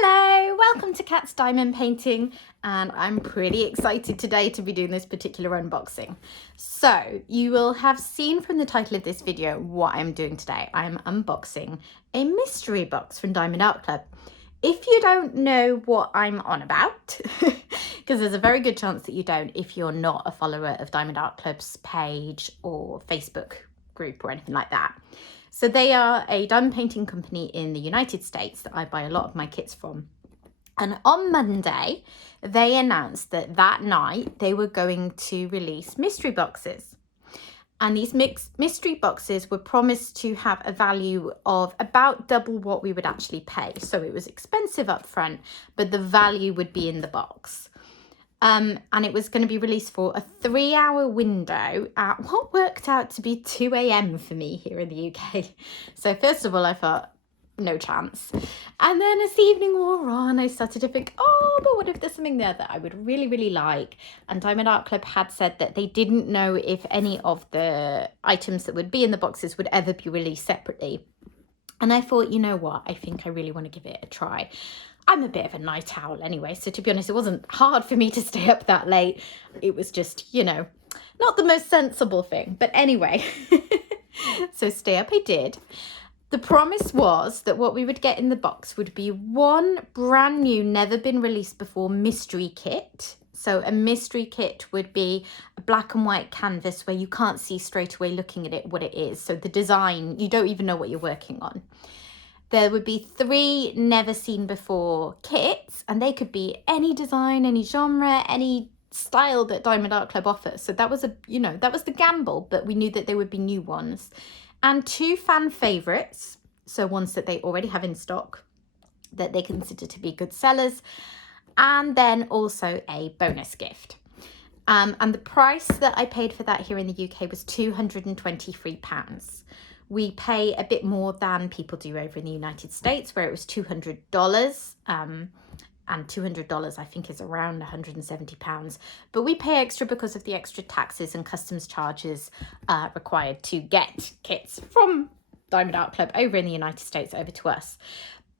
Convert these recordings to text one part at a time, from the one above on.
Hello, welcome to Kat's Diamond Painting, and I'm pretty excited today to be doing this particular unboxing. So you will have seen from the title of this video what I'm doing today. I'm unboxing a mystery box from Diamond Art Club. If you don't know what I'm on about, because there's a very good chance that you don't if you're not a follower of Diamond Art Club's page or Facebook group or anything like that. So they are a diamond painting company in the United States that I buy a lot of my kits from. And on Monday, they announced that that night they were going to release mystery boxes. And these mystery boxes were promised to have a value of about double what we would actually pay. So it was expensive up front, but the value would be in the box. And it was going to be released for a 3-hour window at what worked out to be 2 a.m. for me here in the UK. So first of all, I thought, no chance. And then as the evening wore on, I started to think, oh, but what if there's something there that I would really, really like? And Diamond Art Club had said that they didn't know if any of the items that would be in the boxes would ever be released separately. And I thought, you know what? I think I really want to give it a try. I'm a bit of a night owl anyway, so to be honest, it wasn't hard for me to stay up that late. It was just, not the most sensible thing. But anyway, so stay up I did. The promise was that what we would get in the box would be one brand new, never been released before mystery kit. So a mystery kit would be a black and white canvas where you can't see straight away looking at it what it is. So the design, you don't even know what you're working on. There would be 3 never seen before kits, and they could be any design, any genre, any style that Diamond Art Club offers. So that was that was the gamble, but we knew that there would be new ones. And 2 fan favorites, so ones that they already have in stock that they consider to be good sellers, and then also a bonus gift. And the price that I paid for that here in the UK was £223. We pay a bit more than people do over in the United States, where it was $200. And $200 I think is around £170. But we pay extra because of the extra taxes and customs charges required to get kits from Diamond Art Club over in the United States over to us.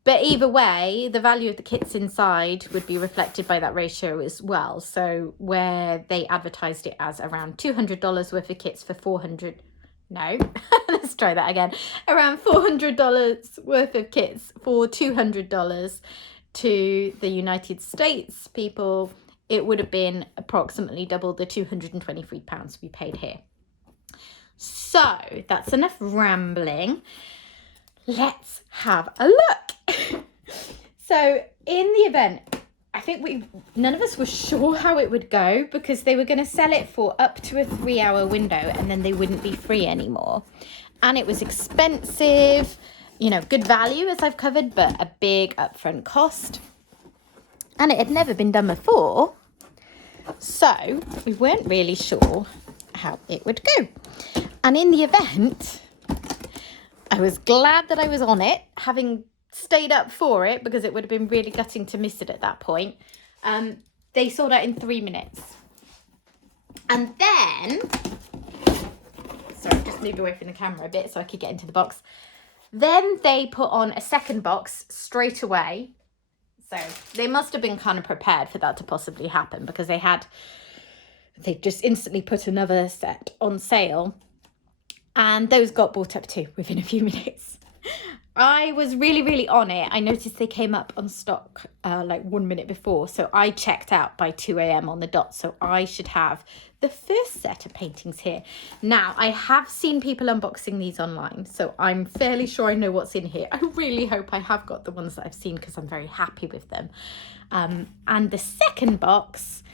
But either way, the value of the kits inside would be reflected by that ratio as well. So where they advertised it as around $200 worth of kits for let's try that again. Around $400 worth of kits for $200 to the United States people, it would have been approximately double the £223 we paid here. So that's enough rambling. Let's have a look. So in the event, I think none of us were sure how it would go because they were going to sell it for up to a 3-hour window and then they wouldn't be free anymore. And it was expensive, good value as I've covered, but a big upfront cost. And it had never been done before. So we weren't really sure how it would go. And in the event, I was glad that I was on it, having stayed up for it because it would have been really gutting to miss it at that point. They sold out in 3 minutes. And then, sorry, just moved away from the camera a bit so I could get into the box. Then they put on a second box straight away. So they must have been kind of prepared for that to possibly happen because they just instantly put another set on sale. And those got bought up too within a few minutes. I was really, really on it. I noticed they came up on stock like 1 minute before. So I checked out by 2 a.m. on the dot. So I should have the first set of paintings here. Now, I have seen people unboxing these online. So I'm fairly sure I know what's in here. I really hope I have got the ones that I've seen because I'm very happy with them. And the second box,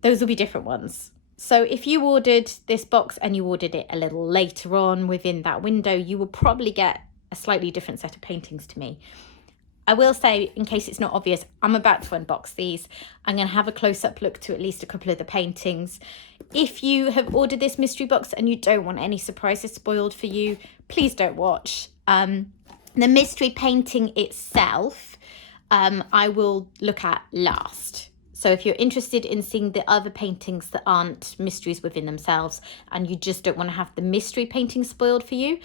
those will be different ones. So if you ordered this box and you ordered it a little later on within that window, you will probably get a slightly different set of paintings to me. I will say, in case it's not obvious, I'm about to unbox these. I'm going to have a close-up look to at least a couple of the paintings. If you have ordered this mystery box and you don't want any surprises spoiled for you, please don't watch. The mystery painting itself, I will look at last. So if you're interested in seeing the other paintings that aren't mysteries within themselves and you just don't want to have the mystery painting spoiled for you,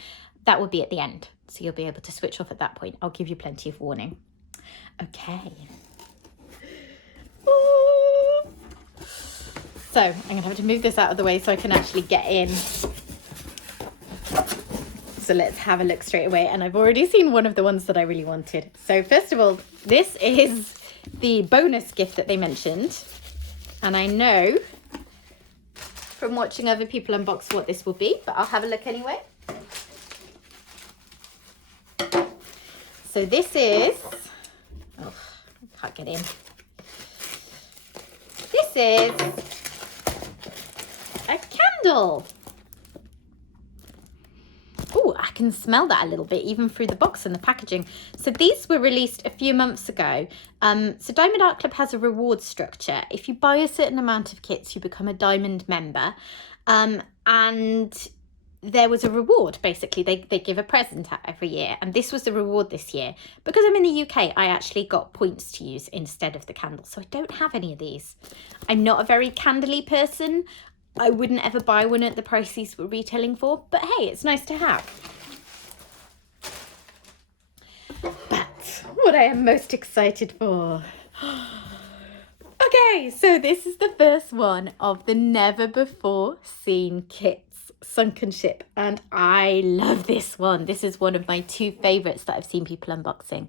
that will be at the end. So you'll be able to switch off at that point. I'll give you plenty of warning. Okay. Ooh. So I'm going to have to move this out of the way so I can actually get in. So let's have a look straight away. And I've already seen one of the ones that I really wanted. So first of all, this is the bonus gift that they mentioned. And I know from watching other people unbox what this will be, but I'll have a look anyway. So this is, oh, I can't get in. This is a candle. Oh, I can smell that a little bit, even through the box and the packaging. So these were released a few months ago. So Diamond Art Club has a reward structure. If you buy a certain amount of kits, you become a Diamond member. And there was a reward, basically. They give a present out every year. And this was the reward this year. Because I'm in the UK, I actually got points to use instead of the candle. So I don't have any of these. I'm not a very candly person. I wouldn't ever buy one at the price these were retailing for, but hey, it's nice to have. But what I am most excited for. Okay, so this is the first one of the never before seen kits, Sunken Ship, and I love this one. This is one of my 2 favorites that I've seen people unboxing.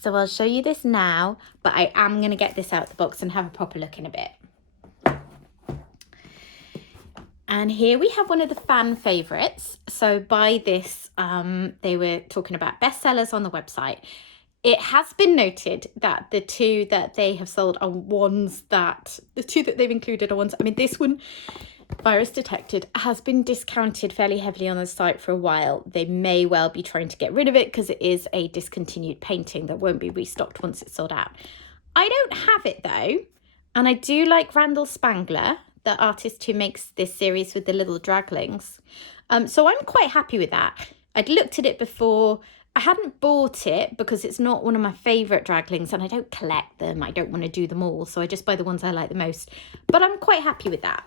So I'll show you this now, but I am going to get this out of the box and have a proper look in a bit. And here we have one of the fan favourites. So by this, they were talking about bestsellers on the website. It has been noted that the 2 that they have sold are ones that, the 2 that they've included are ones, I mean, this one, Virus Detected, has been discounted fairly heavily on the site for a while. They may well be trying to get rid of it because it is a discontinued painting that won't be restocked once it's sold out. I don't have it though, and I do like Randall Spangler, the artist who makes this series with the little draglings. So I'm quite happy with that. I'd looked at it before. I hadn't bought it because it's not one of my favourite draglings and I don't collect them. I don't want to do them all. So I just buy the ones I like the most. But I'm quite happy with that.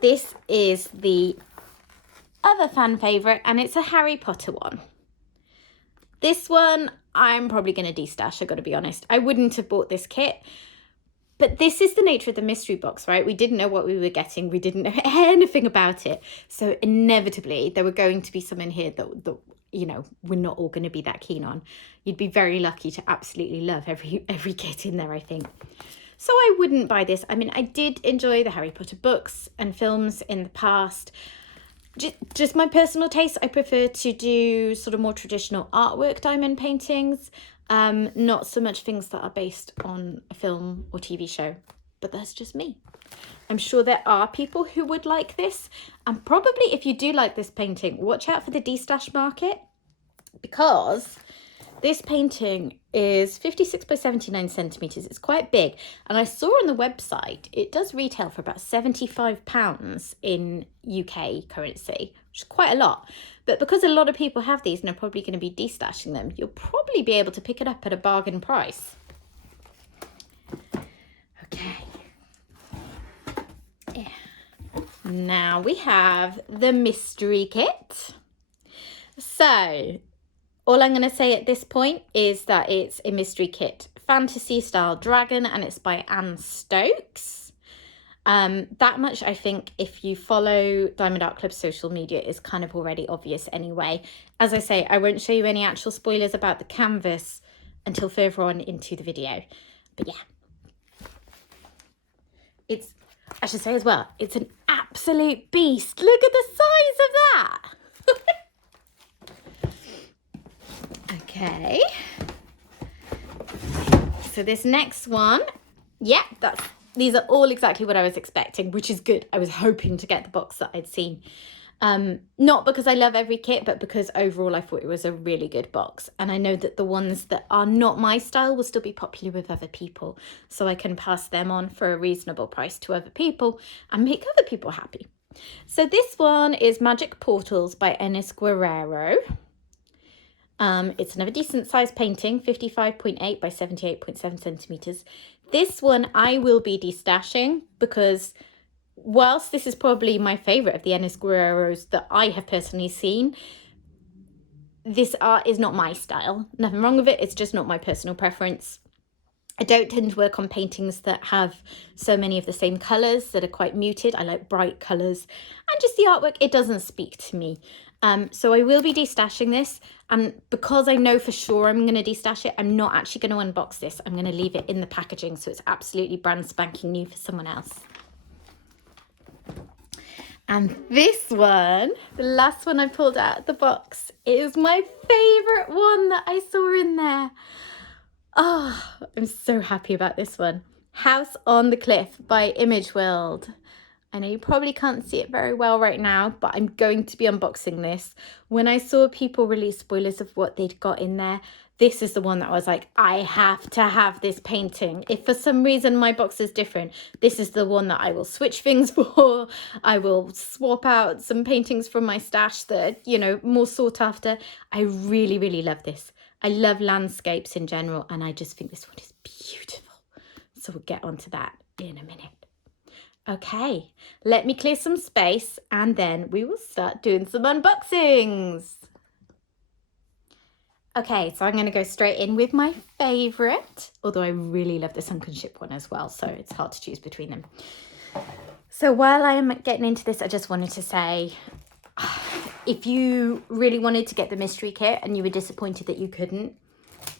This is the other fan favourite and it's a Harry Potter one. This one I'm probably going to destash, I've got to be honest. I wouldn't have bought this kit. But this is the nature of the mystery box, right? We didn't know what we were getting. We didn't know anything about it. So inevitably, there were going to be some in here that you know, we're not all going to be that keen on. You'd be very lucky to absolutely love every kit in there, I think. So I wouldn't buy this. I mean, I did enjoy the Harry Potter books and films in the past. Just my personal taste, I prefer to do sort of more traditional artwork diamond paintings. Not so much things that are based on a film or TV show, but that's just me. I'm sure there are people who would like this, and probably if you do like this painting, watch out for the destash market, because this painting is 56 by 79 centimetres. It's quite big, and I saw on the website it does retail for about £75 in UK currency, which is quite a lot. But because a lot of people have these and are probably going to be destashing them, you'll probably be able to pick it up at a bargain price. Okay. Yeah. Now we have the mystery kit. So all I'm going to say at this point is that it's a mystery kit, fantasy style dragon, and it's by Anne Stokes. That much I think, if you follow Diamond Art Club's social media, is kind of already obvious anyway. As I say, I won't show you any actual spoilers about the canvas until further on into the video. But yeah, it's, I should say as well, it's an absolute beast. Look at the size of that. Okay. So this next one, yeah, these are all exactly what I was expecting, which is good. I was hoping to get the box that I'd seen. Not because I love every kit, but because overall I thought it was a really good box. And I know that the ones that are not my style will still be popular with other people. So I can pass them on for a reasonable price to other people and make other people happy. So this one is Magic Portals by Enis Guerrero. It's another decent size painting, 55.8 by 78.7 centimetres. This one I will be destashing because whilst this is probably my favourite of the Enis Guerreros that I have personally seen, this art is not my style. Nothing wrong with it. It's just not my personal preference. I don't tend to work on paintings that have so many of the same colours, that are quite muted. I like bright colours, and just the artwork, it doesn't speak to me. So I will be destashing this, and because I know for sure I'm going to destash it, I'm not actually going to unbox this. I'm going to leave it in the packaging so it's absolutely brand spanking new for someone else. And this one, the last one I pulled out of the box, is my favourite one that I saw in there. Oh, I'm so happy about this one. House on the Cliff by Image World. I know you probably can't see it very well right now, but I'm going to be unboxing this. When I saw people release spoilers of what they'd got in there, this is the one that I was like, I have to have this painting. If for some reason my box is different, this is the one that I will switch things for. I will swap out some paintings from my stash that are, you know, more sought after. I really, really love this. I love landscapes in general, and I just think this one is beautiful. So we'll get onto that in a minute. Okay, let me clear some space and then we will start doing some unboxings. Okay, so I'm going to go straight in with my favourite, although I really love the sunken ship one as well, so it's hard to choose between them. So while I am getting into this, I just wanted to say, if you really wanted to get the mystery kit and you were disappointed that you couldn't,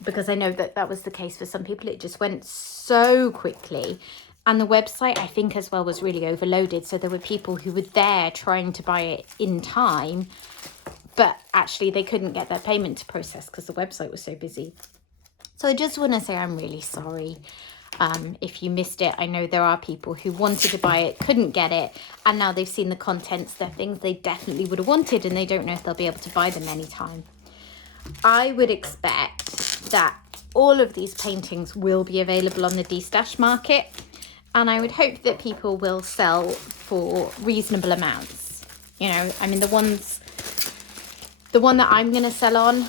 because I know that that was the case for some people, it just went so quickly. And the website, I think as well, was really overloaded. So there were people who were there trying to buy it in time, but actually they couldn't get their payment to process because the website was so busy. So I just want to say I'm really sorry if you missed it. I know there are people who wanted to buy it, couldn't get it, and now they've seen the contents. They're things they definitely would have wanted, and they don't know if they'll be able to buy them anytime. I would expect that all of these paintings will be available on the destash market, and I would hope that people will sell for reasonable amounts. You know, I mean, the one that I'm going to sell on,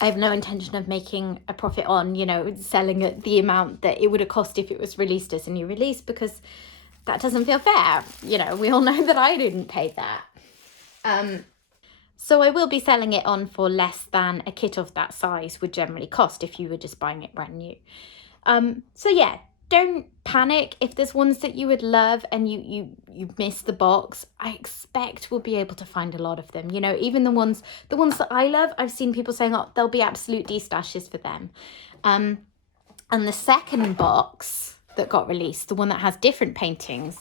I have no intention of making a profit on, you know, selling at the amount that it would have cost if it was released as a new release, because that doesn't feel fair. You know, we all know that I didn't pay that. So I will be selling it on for less than a kit of that size would generally cost if you were just buying it brand new. So yeah, don't panic if there's ones that you would love and you miss the box. I expect we'll be able to find a lot of them. You know, even the ones that I love, I've seen people saying, oh, there'll be absolute destashes for them. And the second box that got released, the one that has different paintings,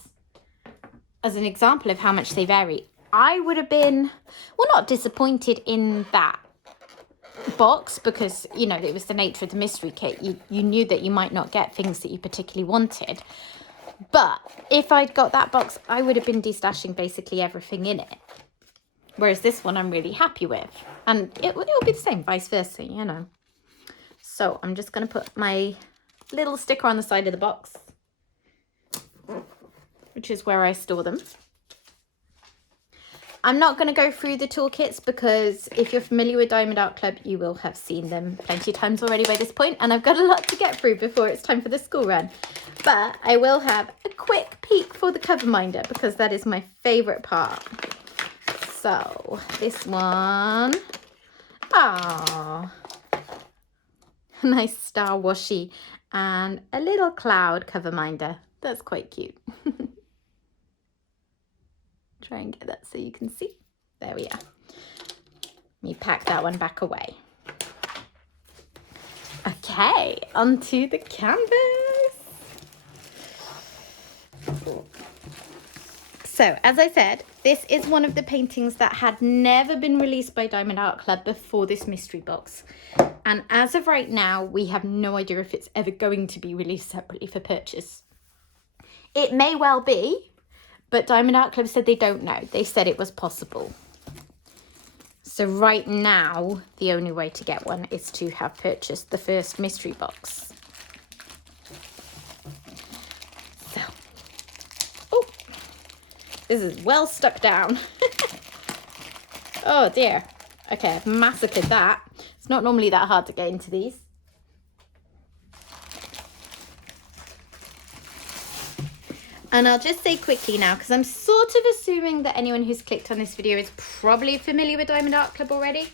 as an example of how much they vary, I would have been, well, not disappointed in that box, because, you know, it was the nature of the mystery kit. You knew that you might not get things that you particularly wanted. But if I'd got that box, I would have been destashing basically everything in it. Whereas this one I'm really happy with. And it will be the same, vice versa, you know. So I'm just going to put my little sticker on the side of the box, which is where I store them. I'm not going to go through the toolkits because if you're familiar with Diamond Art Club, you will have seen them plenty of times already by this point, and I've got a lot to get through before it's time for the school run. But I will have a quick peek for the cover minder because that is my favourite part. So this one, ah, nice star washi and a little cloud cover minder. That's quite cute. Try and get that so you can see. There we are. Let me pack that one back away. Okay, onto the canvas. So, as I said, this is one of the paintings that had never been released by Diamond Art Club before this mystery box. And as of right now, we have no idea if it's ever going to be released separately for purchase. It may well be, but Diamond Art Club said they don't know. They said it was possible. So right now, the only way to get one is to have purchased the first mystery box. So, oh, this is well stuck down. Oh dear. Okay, I've massacred that. It's not normally that hard to get into these. And I'll just say quickly now, because I'm sort of assuming that anyone who's clicked on this video is probably familiar with Diamond Art Club already.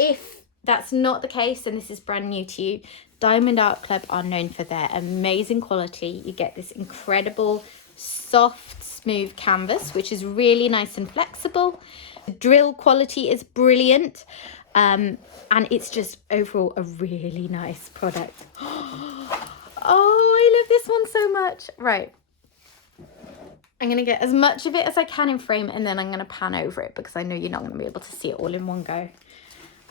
if that's not the case and this is brand new to you, Diamond Art Club are known for their amazing quality. You get this incredible soft smooth canvas, which is really nice and flexible. The drill quality is brilliant, and it's just overall a really nice product. Oh, I love this one so much. Right, I'm going to get as much of it as I can in frame, and then I'm going to pan over it because I know you're not going to be able to see it all in one go.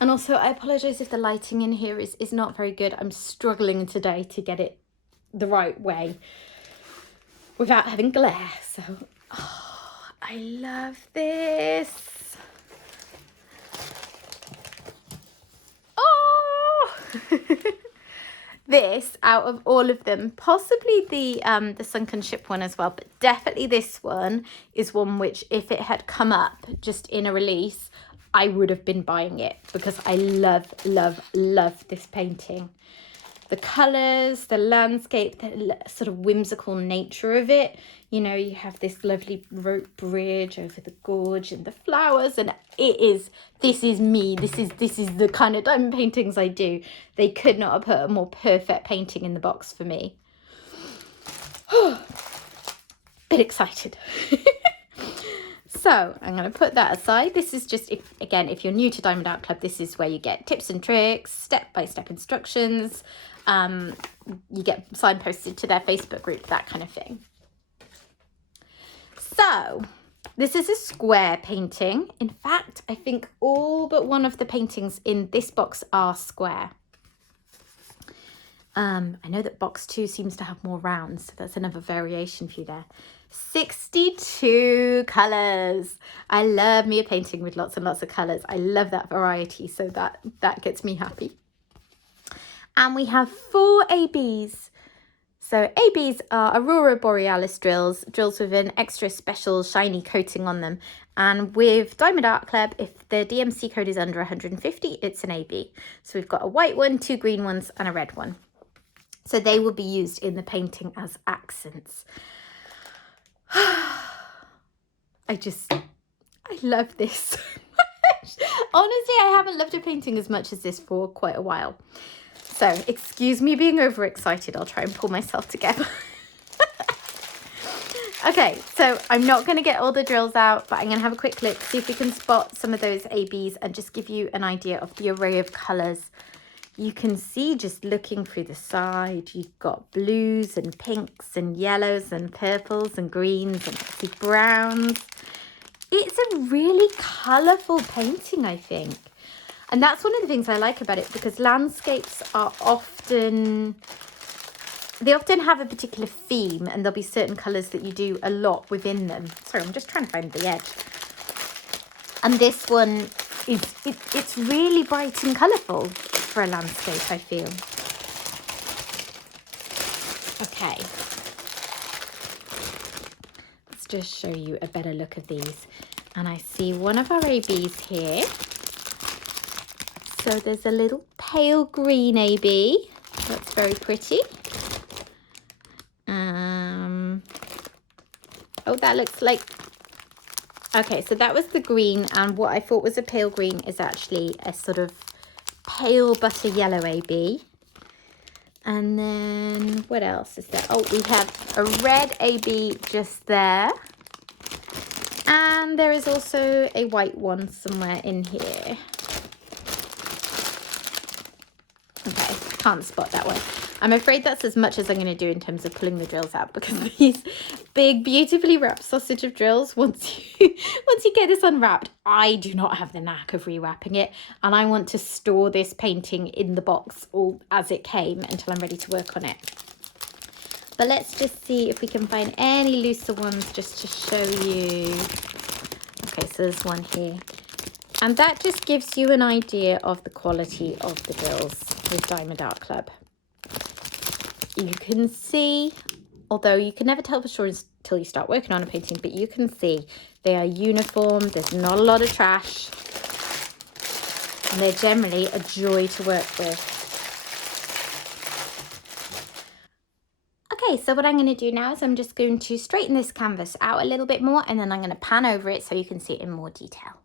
And also, I apologise if the lighting in here is not very good. I'm struggling today to get it the right way without having glare. So, oh, I love this. Oh! This, out of all of them, possibly the sunken ship one as well, but definitely this one is one which, if it had come up just in a release, I would have been buying it because I love, love, love this painting. The colours, the landscape, the sort of whimsical nature of it. You know, you have this lovely rope bridge over the gorge and the flowers, and this is me. This is the kind of diamond paintings I do. They could not have put a more perfect painting in the box for me. Bit excited. So I'm going to put that aside. This is just, if you're new to Diamond Art Club, this is where you get tips and tricks, step-by-step instructions. You get signposted to their Facebook group, that kind of thing. So this is a square painting. In fact, I think all but one of the paintings in this box are square. I know that box 2 seems to have more rounds, so that's another variation for you there. 62 colours. I love me a painting with lots and lots of colours. I love that variety, so that gets me happy. And we have 4 ABs. So ABs are Aurora Borealis drills with an extra special shiny coating on them. And with Diamond Art Club, if the DMC code is under 150, it's an AB. So we've got a white one, 2 green ones, and a red one. So they will be used in the painting as accents. I love this so much. Honestly, I haven't loved a painting as much as this for quite a while. So excuse me being overexcited. I'll try and pull myself together. Okay, so I'm not going to get all the drills out, but I'm going to have a quick look, see if we can spot some of those ABs and just give you an idea of the array of colours. You can see just looking through the side, you've got blues and pinks and yellows and purples and greens and browns. It's a really colourful painting, I think. And that's one of the things I like about it, because landscapes are often have a particular theme, and there'll be certain colours that you do a lot within them. Sorry, I'm just trying to find the edge. And this one it's really bright and colourful for a landscape, I feel. Okay. Let's just show you a better look of these. And I see one of our ABs here. So there's a little pale green AB. That's very pretty. Oh, that looks like... Okay, so that was the green, and what I thought was a pale green is actually a sort of pale butter yellow AB. And then what else is there? Oh, we have a red AB just there. And there is also a white one somewhere in here. Okay, can't spot that one. I'm afraid that's as much as I'm going to do in terms of pulling the drills out, because these big, beautifully wrapped sausage of drills, once you get this unwrapped, I do not have the knack of rewrapping it, and I want to store this painting in the box all as it came until I'm ready to work on it. But let's just see if we can find any looser ones just to show you. Okay, so there's one here. And that just gives you an idea of the quality of the drills with Diamond Art Club. You can see, although you can never tell for sure until you start working on a painting, but you can see they are uniform, there's not a lot of trash, and they're generally a joy to work with. Okay, so what I'm going to do now is I'm just going to straighten this canvas out a little bit more, and then I'm going to pan over it so you can see it in more detail.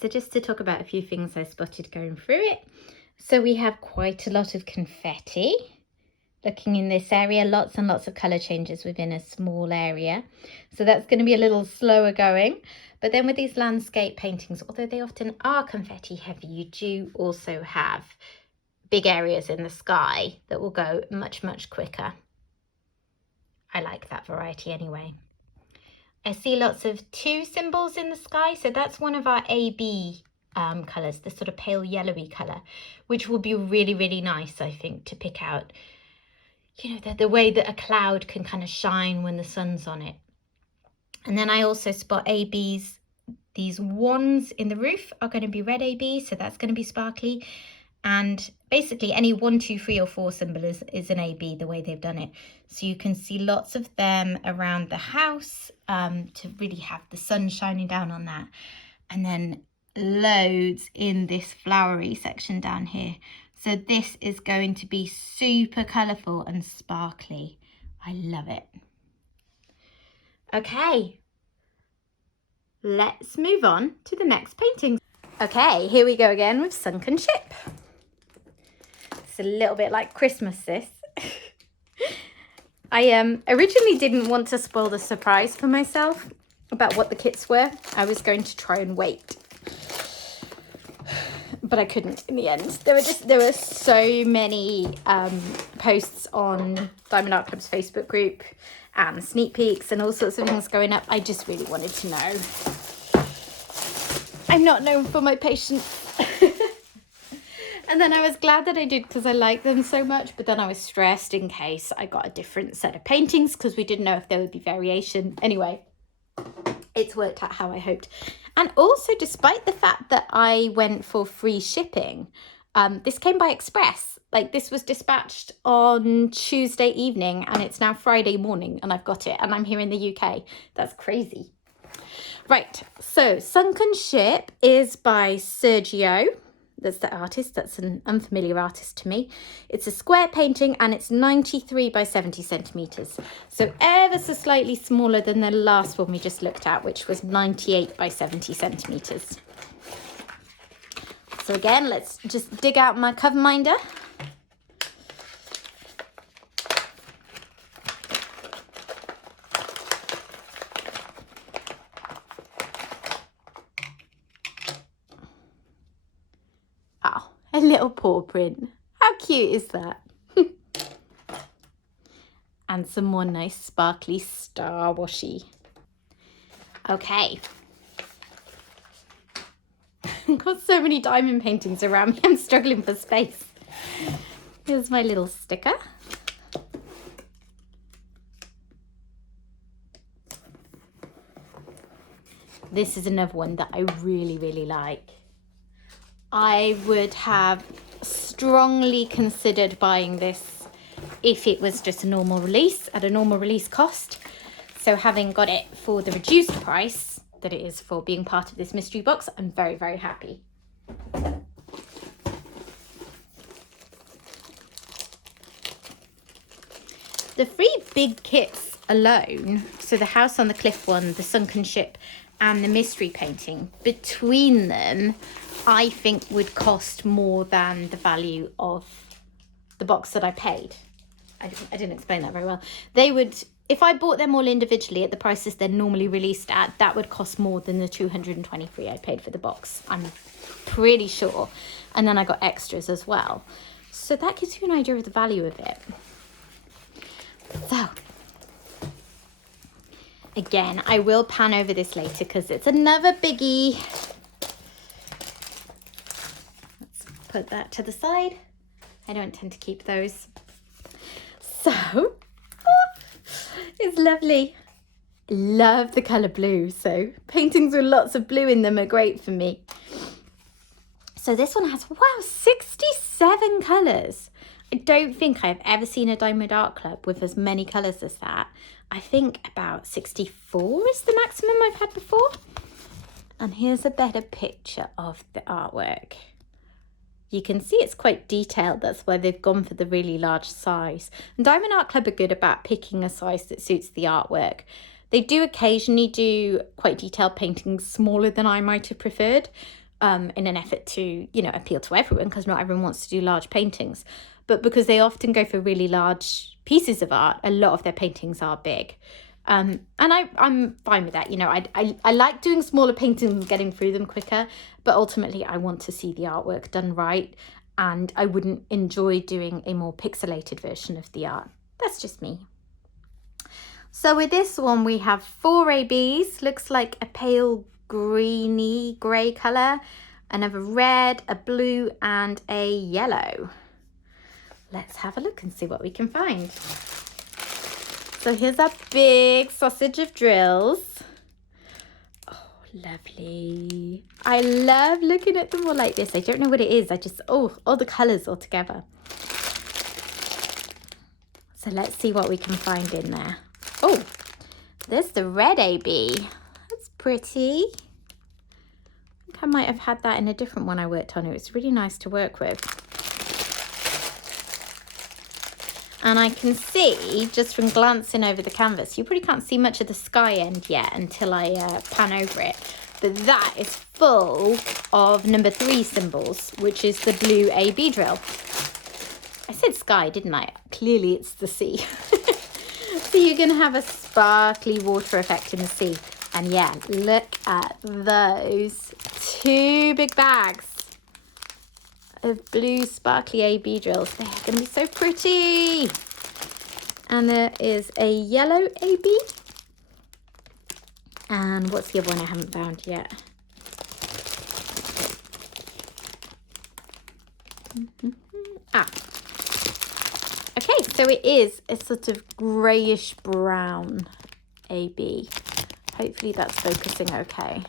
so just to talk about a few things I spotted going through it. So we have quite a lot of confetti. Looking in this area, lots and lots of colour changes within a small area. So that's going to be a little slower going. But then with these landscape paintings, although they often are confetti heavy, you do also have big areas in the sky that will go much, much quicker. I like that variety anyway. I see lots of 2 symbols in the sky. So that's one of our AB colours, the sort of pale yellowy colour, which will be really, really nice, I think, to pick out. You know, the way that a cloud can kind of shine when the sun's on it. And then I also spot ABs. These ones in the roof are going to be red AB, so that's going to be sparkly. And basically any 1, 2, 3 or 4 symbol is an AB, the way they've done it. So you can see lots of them around the house to really have the sun shining down on that. And then loads in this flowery section down here. So this is going to be super colourful and sparkly. I love it. Okay, let's move on to the next painting. Okay, here we go again with Sunken Ship. It's a little bit like Christmas, this. I originally didn't want to spoil the surprise for myself about what the kits were. I was going to try and wait, but I couldn't in the end. There were so many posts on Diamond Art Club's Facebook group and sneak peeks and all sorts of things going up. I just really wanted to know. I'm not known for my patience. And then I was glad that I did because I like them so much, but then I was stressed in case I got a different set of paintings because we didn't know if there would be variation. Anyway, it's worked out how I hoped. And also, despite the fact that I went for free shipping, this came by express. Like, this was dispatched on Tuesday evening and it's now Friday morning and I've got it and I'm here in the UK. That's crazy. Right, so Sunken Ship is by Sergio. That's the artist. That's an unfamiliar artist to me. It's a square painting and it's 93 by 70 centimetres. So ever so slightly smaller than the last one we just looked at, which was 98 by 70 centimetres. So again, let's just dig out my cover minder. Oh, a little paw print. How cute is that? And some more nice sparkly star washi. Okay. I've got so many diamond paintings around me, I'm struggling for space. Here's my little sticker. This is another one that I really, really like. I would have strongly considered buying this if it was just a normal release, at a normal release cost. So having got it for the reduced price that it is for being part of this mystery box, I'm very, very happy. The 3 big kits alone, so the House on the Cliff one, the Sunken Ship and the mystery painting, between them, I think would cost more than the value of the box that I paid. I didn't explain that very well. They would, if I bought them all individually at the prices they're normally released at, that would cost more than the 223 I paid for the box. I'm pretty sure. And then I got extras as well. So that gives you an idea of the value of it. So, again, I will pan over this later because it's another biggie. Let's put that to the side. I don't tend to keep those. So, it's lovely. Love the colour blue. So paintings with lots of blue in them are great for me. So this one has, wow, 67 colours. I don't think I've ever seen a Diamond Art Club with as many colours as that. I think about 64 is the maximum I've had before. And here's a better picture of the artwork. You can see it's quite detailed. That's why they've gone for the really large size. And Diamond Art Club are good about picking a size that suits the artwork. They do occasionally do quite detailed paintings smaller than I might have preferred. in an effort to, you know, appeal to everyone, because not everyone wants to do large paintings. But because they often go for really large pieces of art, a lot of their paintings are big. And I'm fine with that. You know, I like doing smaller paintings and getting through them quicker, but ultimately I want to see the artwork done right, and I wouldn't enjoy doing a more pixelated version of the art. That's just me. So with this one, we have 4 ABs, looks like a pale greeny grey colour, another red, a blue and a yellow. Let's have a look and see what we can find. So here's a big sausage of drills. Oh, lovely. I love looking at them all like this. I don't know what it is. I just, oh, all the colours all together. So let's see what we can find in there. Oh, there's the red AB. That's pretty. I think I might have had that in a different one I worked on. It was really nice to work with. And I can see, just from glancing over the canvas, you probably can't see much of the sky end yet until I pan over it. But that is full of number 3 symbols, which is the blue AB drill. I said sky, didn't I? Clearly it's the sea. So you're going to have a sparkly water effect in the sea. And yeah, look at those 2 big bags of blue sparkly AB drills. They're going to be so pretty. And there is a yellow AB. And what's the other one I haven't found yet? Ah. Okay, so it is a sort of greyish brown AB. Hopefully that's focusing okay.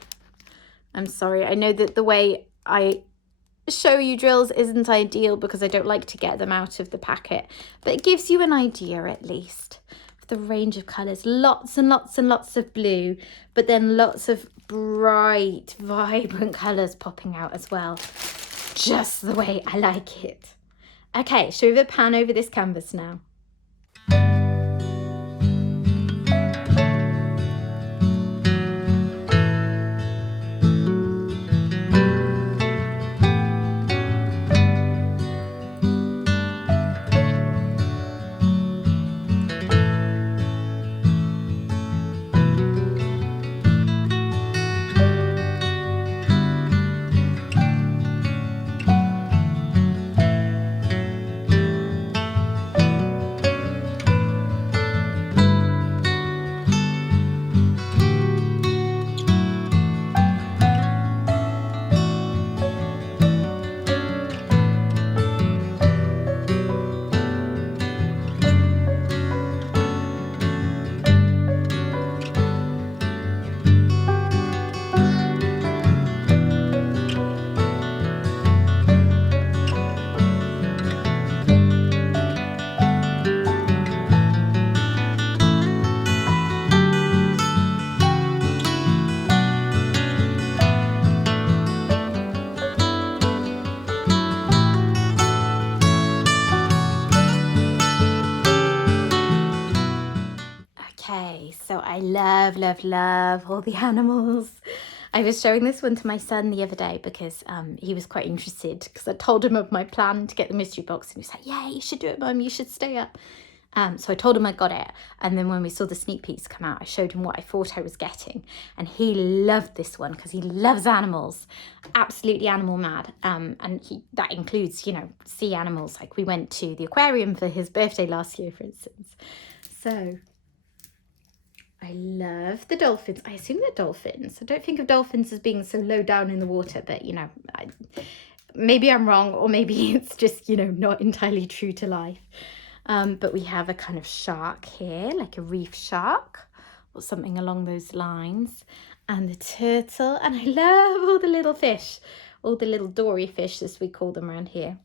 I'm sorry, I know that the way I show you drills isn't ideal because I don't like to get them out of the packet, but it gives you an idea at least of the range of colours. Lots and lots and lots of blue, but then lots of bright, vibrant colours popping out as well. Just the way I like it. Okay, shall we have a pan over this canvas now? So I love, love, love all the animals. I was showing this one to my son the other day because he was quite interested, because I told him of my plan to get the mystery box and he was like, yeah, you should do it, Mum, you should stay up. So I told him I got it, and then when we saw the sneak peeks come out, I showed him what I thought I was getting, and he loved this one because he loves animals, absolutely animal mad, and that includes, you know, sea animals. Like we went to the aquarium for his birthday last year, for instance. So I love the dolphins. I assume they're dolphins. I don't think of dolphins as being so low down in the water, but you know, maybe I'm wrong, or maybe it's just, you know, not entirely true to life. But we have a kind of shark here, like a reef shark or something along those lines. And the turtle. And I love all the little fish, all the little dory fish, as we call them around here.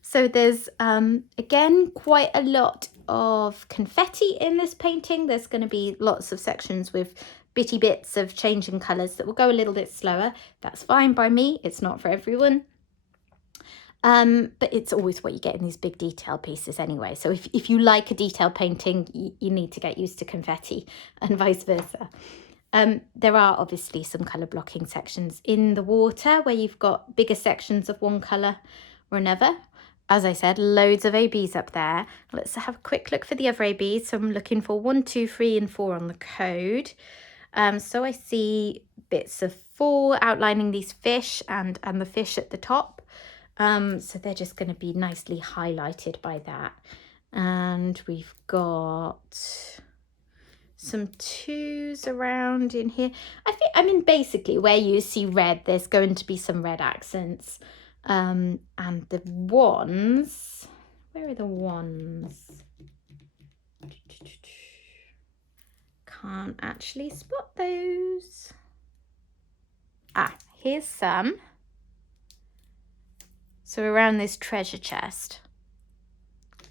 So there's, again, quite a lot of confetti in this painting. There's going to be lots of sections with bitty bits of changing colours that will go a little bit slower. That's fine by me. It's not for everyone. But it's always what you get in these big detail pieces anyway. So if you like a detailed painting, you need to get used to confetti and vice versa. There are obviously some colour blocking sections in the water where you've got bigger sections of one colour or another. As I said, loads of ABs up there. Let's have a quick look for the other ABs. So I'm looking for 1, 2, 3 and 4 on the code. So I see bits of 4 outlining these fish and the fish at the top. So they're just going to be nicely highlighted by that. And we've got some 2s around in here. I mean, basically where you see red, there's going to be some red accents. And the 1s, where are the 1s? Can't actually spot those. Ah, here's some. So around this treasure chest.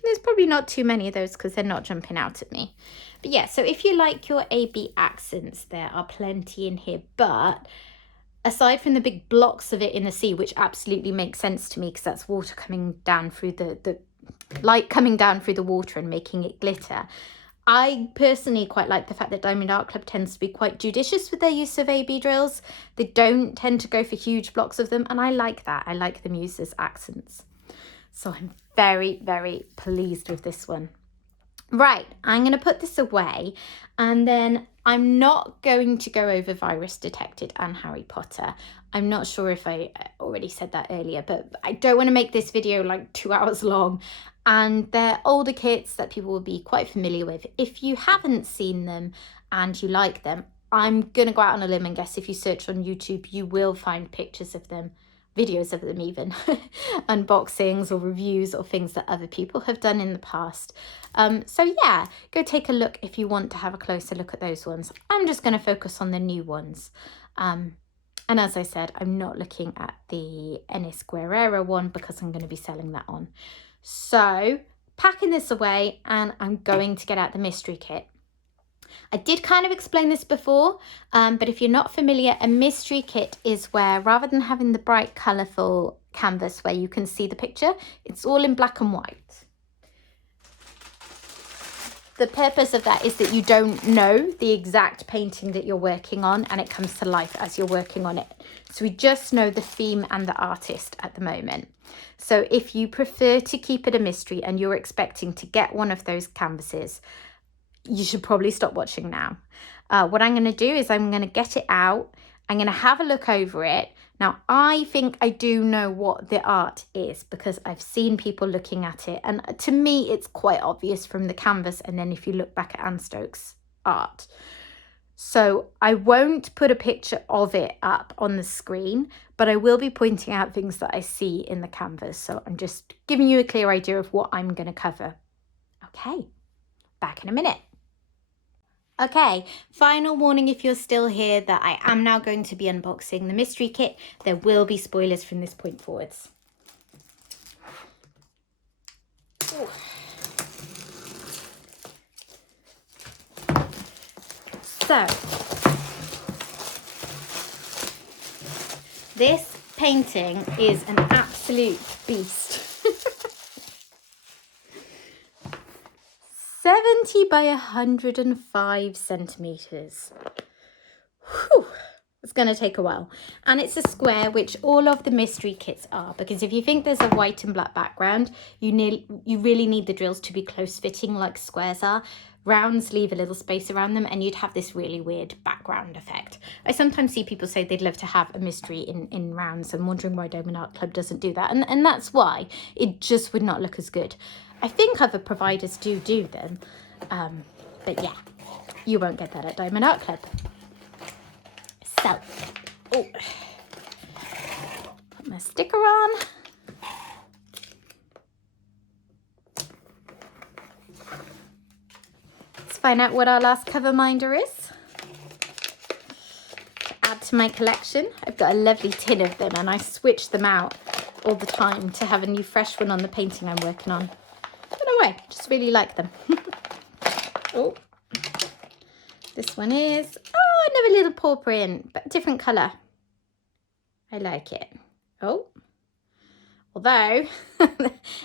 There's probably not too many of those because they're not jumping out at me. But yeah, so if you like your AB accents, there are plenty in here. But aside from the big blocks of it in the sea, which absolutely makes sense to me because that's water coming down through the light coming down through the water and making it glitter, I personally quite like the fact that Diamond Art Club tends to be quite judicious with their use of AB drills. They don't tend to go for huge blocks of them, and I like that. I like them used as accents. So I'm very, very pleased with this one. Right, I'm going to put this away, and then I'm not going to go over Virus Detected and Harry Potter. I'm not sure if I already said that earlier, but I don't want to make this video like 2 hours long. And they're older kits that people will be quite familiar with. If you haven't seen them and you like them, I'm going to go out on a limb and guess if you search on YouTube, you will find pictures of them, videos of them even, unboxings or reviews or things that other people have done in the past. So yeah, go take a look if you want to have a closer look at those ones. I'm just going to focus on the new ones. And as I said, I'm not looking at the Ennis Guerrero one because I'm going to be selling that on. So packing this away, and I'm going to get out the mystery kit. I did kind of explain this before, but if you're not familiar, a mystery kit is where rather than having the bright colourful canvas where you can see the picture, it's all in black and white. The purpose of that is that you don't know the exact painting that you're working on, and it comes to life as you're working on it. So we just know the theme and the artist at the moment. So if you prefer to keep it a mystery and you're expecting to get one of those canvases, you should probably stop watching now. What I'm going to do is I'm going to get it out. I'm going to have a look over it. Now, I think I do know what the art is because I've seen people looking at it. And to me, it's quite obvious from the canvas. And then if you look back at Anne Stokes' art. So I won't put a picture of it up on the screen, but I will be pointing out things that I see in the canvas. So I'm just giving you a clear idea of what I'm going to cover. Okay, back in a minute. Okay, final warning if you're still here that I am now going to be unboxing the mystery kit. There will be spoilers from this point forwards. Ooh. So, this painting is an absolute beast. 70 by 105 centimeters. Whew. It's going to take a while. And it's a square, which all of the mystery kits are, because if you think there's a white and black background, you really need the drills to be close fitting like squares are. Rounds leave a little space around them and you'd have this really weird background effect. I sometimes see people say they'd love to have a mystery in rounds and wondering why Diamond Art Club doesn't do that. And that's why. It just would not look as good. I think other providers do them. But yeah, you won't get that at Diamond Art Club. So, oh, put my sticker on. Let's find out what our last cover minder is. To add to my collection, I've got a lovely tin of them and I switch them out all the time to have a new fresh one on the painting I'm working on. I don't know why, just really like them. Oh, this one is, another little paw print, but different colour. I like it. Oh, Although,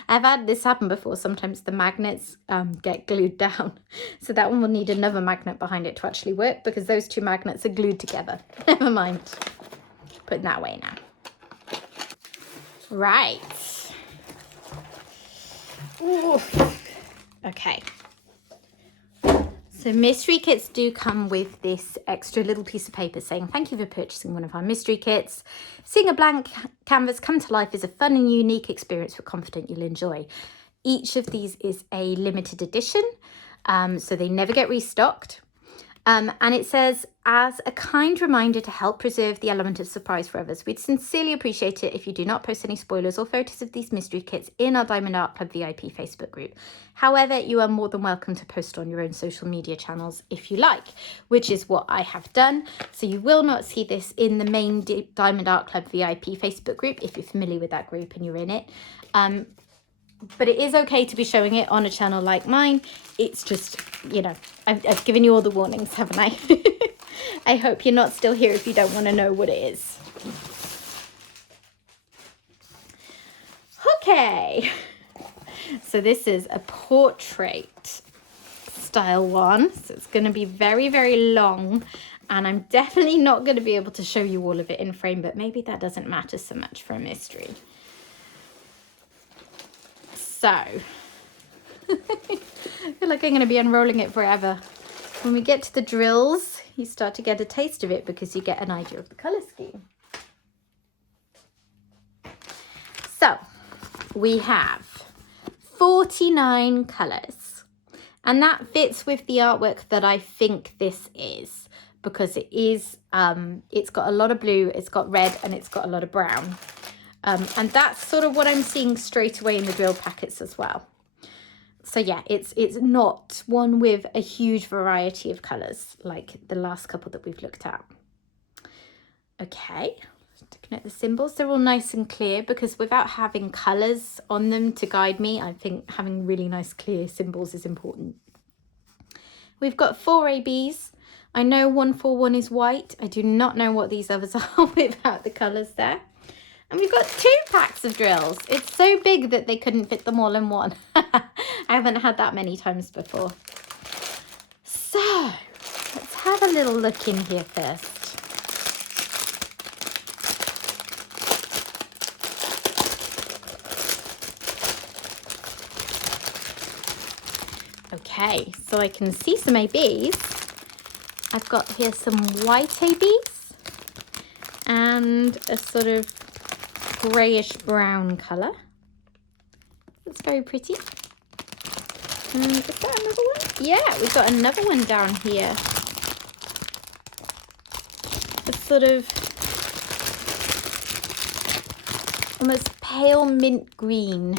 I've had this happen before. Sometimes the magnets get glued down. So that one will need another magnet behind it to actually work, because those two magnets are glued together. Never mind. Put that away now. Right. Ooh. Okay. So mystery kits do come with this extra little piece of paper saying, thank you for purchasing one of our mystery kits. Seeing a blank canvas come to life is a fun and unique experience we're confident you'll enjoy. Each of these is a limited edition, so they never get restocked. And it says, as a kind reminder to help preserve the element of surprise for others, we'd sincerely appreciate it if you do not post any spoilers or photos of these mystery kits in our Diamond Art Club VIP Facebook group. However, you are more than welcome to post on your own social media channels if you like, which is what I have done. So you will not see this in the main Diamond Art Club VIP Facebook group if you're familiar with that group and you're in it. But it is okay to be showing it on a channel like mine. It's just, you know, I've given you all the warnings, haven't I? I hope you're not still here if you don't want to know what it is. Okay. So this is a portrait style one. So it's going to be very, very long. And I'm definitely not going to be able to show you all of it in frame, but maybe that doesn't matter so much for a mystery. So, I feel like I'm going to be unrolling it forever. When we get to the drills, you start to get a taste of it because you get an idea of the colour scheme. So, we have 49 colours. And that fits with the artwork that I think this is, because it is, it's got a lot of blue, it's got red, and it's got a lot of brown. And that's sort of what I'm seeing straight away in the drill packets as well. So yeah, it's not one with a huge variety of colours like the last couple that we've looked at. Okay, looking at the symbols, they're all nice and clear, because without having colours on them to guide me, I think having really nice clear symbols is important. We've got 4 ABs. I know 141 is white. I do not know what these others are without the colours there. And we've got 2 packs of drills. It's so big that they couldn't fit them all in one. I haven't had that many times before. So, let's have a little look in here first. Okay, so I can see some ABs. I've got here some white ABs and a sort of greyish brown colour. It's very pretty. Is that another one? Yeah, we've got another one down here. A sort of almost pale mint green.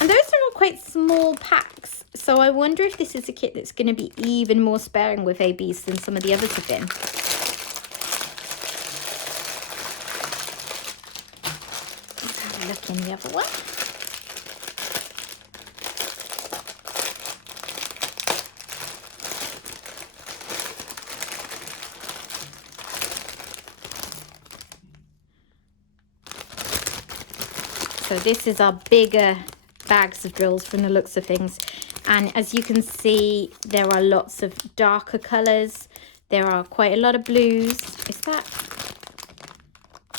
And those are all quite small packs. So I wonder if this is a kit that's going to be even more sparing with ABs than some of the others have been. Look in the other one. So this is our bigger bags of drills from the looks of things. And as you can see, there are lots of darker colours. There are quite a lot of blues. Is that?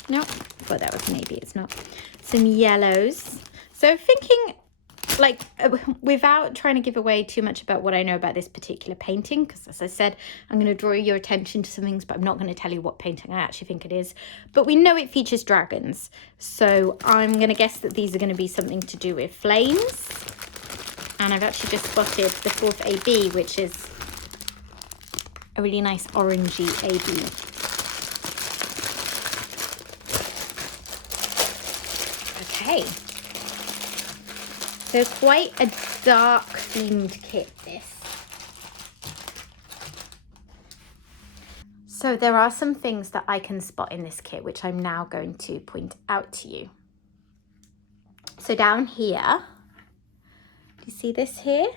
No, well, that was maybe it's not. Some yellows. So thinking, like, without trying to give away too much about what I know about this particular painting, because as I said, I'm going to draw your attention to some things, but I'm not going to tell you what painting I actually think it is. But we know it features dragons, so I'm going to guess that these are going to be something to do with flames. And I've actually just spotted the 4th AB, which is a really nice orangey AB. Okay, so quite a dark themed kit this. So there are some things that I can spot in this kit, which I'm now going to point out to you. So down here, do you see this here?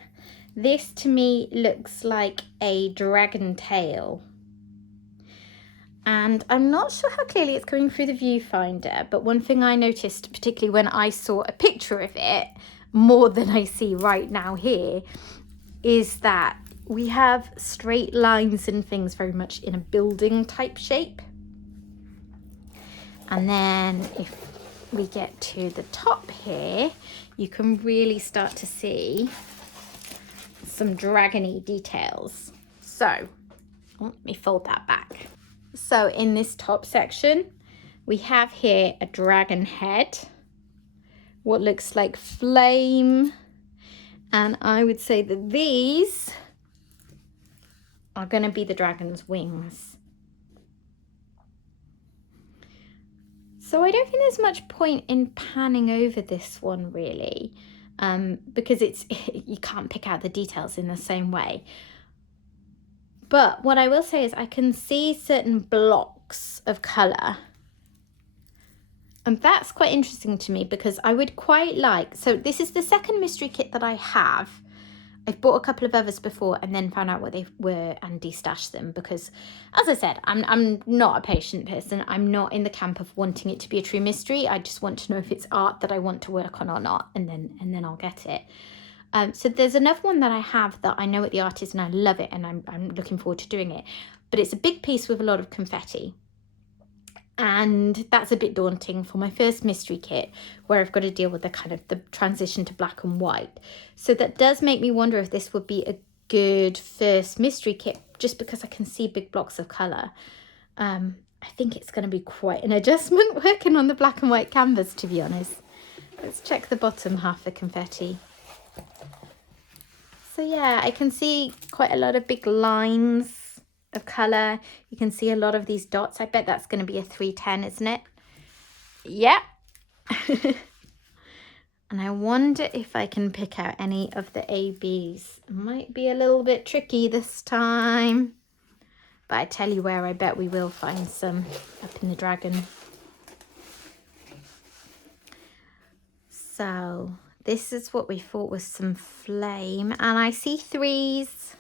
This to me looks like a dragon tail. And I'm not sure how clearly it's coming through the viewfinder, but one thing I noticed, particularly when I saw a picture of it, more than I see right now here, is that we have straight lines and things very much in a building type shape. And then if we get to the top here, you can really start to see some dragony details. So let me fold that back. So in this top section, we have here a dragon head, what looks like flame, and I would say that these are going to be the dragon's wings. So I don't think there's much point in panning over this one really, because you can't pick out the details in the same way. But what I will say is I can see certain blocks of colour. And that's quite interesting to me because I would quite like, so this is the second mystery kit that I have. I've bought a couple of others before and then found out what they were and destashed them because, as I said, I'm not a patient person. I'm not in the camp of wanting it to be a true mystery. I just want to know if it's art that I want to work on or not, and then I'll get it. So there's another one that I have that I know what the art is and I love it and I'm looking forward to doing it. But it's a big piece with a lot of confetti. And that's a bit daunting for my first mystery kit where I've got to deal with the transition to black and white. So that does make me wonder if this would be a good first mystery kit just because I can see big blocks of colour. I think it's going to be quite an adjustment working on the black and white canvas, to be honest. Let's check the bottom half of confetti. So yeah, I can see quite a lot of big lines of colour. You can see a lot of these dots. I bet that's going to be a 310, isn't it? Yeah. And I wonder if I can pick out any of the ABs. It might be a little bit tricky this time. But I tell you where, I bet we will find some up in the dragon. So this is what we thought was some flame. And I see 3s.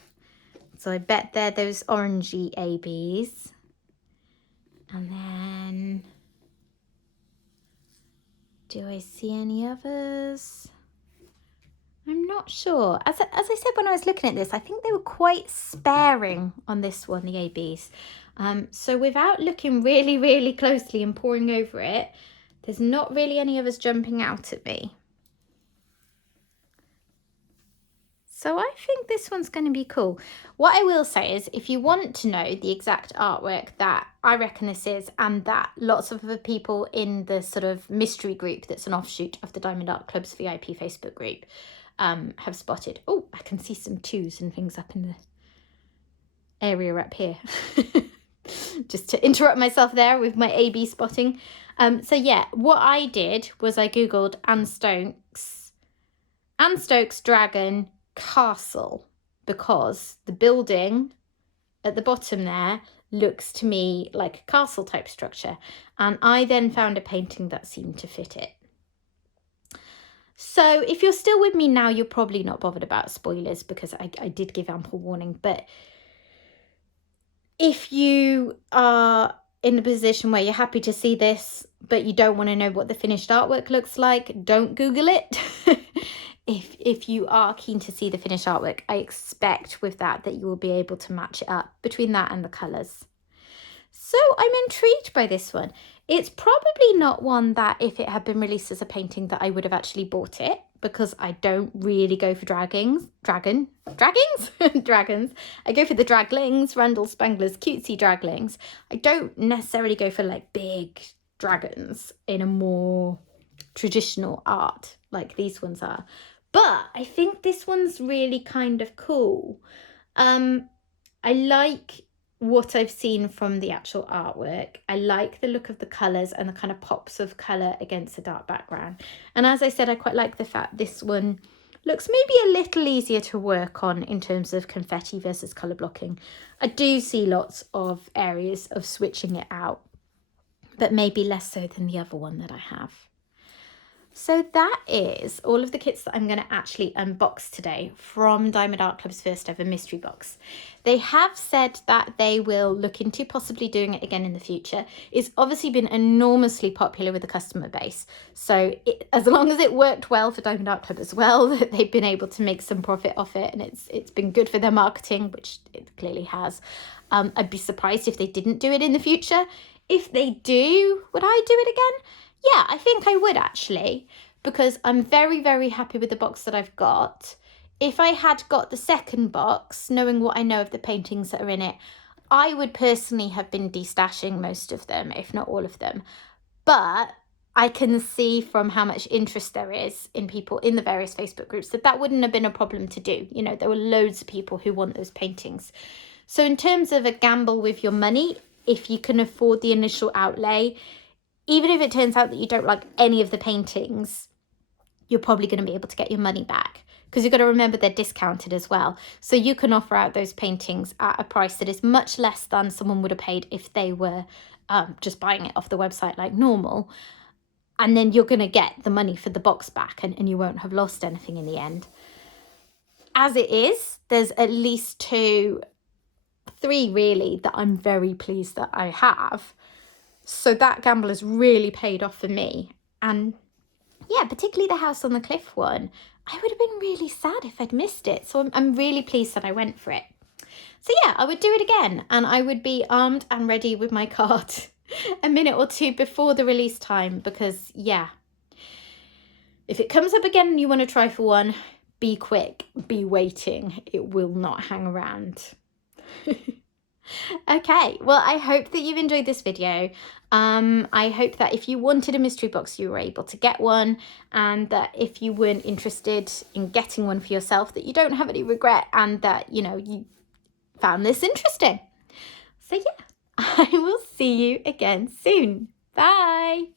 So I bet they're those orangey ABs. And then, do I see any others? I'm not sure. As I said when I was looking at this, I think they were quite sparing on this one, the ABs. So without looking really, really closely and poring over it, there's not really any others jumping out at me. So I think this one's going to be cool. What I will say is if you want to know the exact artwork that I reckon this is and that lots of other people in the sort of mystery group that's an offshoot of the Diamond Art Club's VIP Facebook group have spotted. Oh, I can see some 2s and things up in the area up here. Just to interrupt myself there with my AB spotting. So yeah, what I did was I Googled Anne Stokes Dragon Castle because the building at the bottom there looks to me like a castle type structure, and I then found a painting that seemed to fit it. So if you're still with me now, you're probably not bothered about spoilers because I did give ample warning, but if you are in a position where you're happy to see this but you don't want to know what the finished artwork looks like, don't Google it. If you are keen to see the finished artwork, I expect with that you will be able to match it up between that and the colours. So I'm intrigued by this one. It's probably not one that if it had been released as a painting that I would have actually bought it because I don't really go for dragons. I go for the draglings, Randall Spangler's cutesy draglings. I don't necessarily go for like big dragons in a more traditional art like these ones are. But I think this one's really kind of cool. I like what I've seen from the actual artwork. I like the look of the colours and the kind of pops of colour against the dark background. And as I said, I quite like the fact this one looks maybe a little easier to work on in terms of confetti versus colour blocking. I do see lots of areas of switching it out, but maybe less so than the other one that I have. So that is all of the kits that I'm going to actually unbox today from Diamond Art Club's first ever mystery box. They have said that they will look into possibly doing it again in the future. It's obviously been enormously popular with the customer base. So as long as it worked well for Diamond Art Club as well, that they've been able to make some profit off it, and it's been good for their marketing, which it clearly has. I'd be surprised if they didn't do it in the future. If they do, would I do it again? Yeah, I think I would actually, because I'm very, very happy with the box that I've got. If I had got the second box, knowing what I know of the paintings that are in it, I would personally have been destashing most of them, if not all of them. But I can see from how much interest there is in people in the various Facebook groups that wouldn't have been a problem to do. You know, there were loads of people who want those paintings. So in terms of a gamble with your money, if you can afford the initial outlay, even if it turns out that you don't like any of the paintings, you're probably going to be able to get your money back, because you've got to remember they're discounted as well. So you can offer out those paintings at a price that is much less than someone would have paid if they were just buying it off the website like normal. And then you're going to get the money for the box back, and you won't have lost anything in the end. As it is, there's at least 3 really that I'm very pleased that I have. So that gamble has really paid off for me. And yeah, particularly the House on the Cliff one, I would have been really sad if I'd missed it. So I'm really pleased that I went for it. So yeah, I would do it again, and I would be armed and ready with my card a minute or two before the release time, because yeah, if it comes up again and you want to try for one, be quick, be waiting. It will not hang around. Okay, well, I hope that you've enjoyed this video. I hope that if you wanted a mystery box, you were able to get one, and that if you weren't interested in getting one for yourself, that you don't have any regret, and that, you know, you found this interesting. So yeah, I will see you again soon. Bye.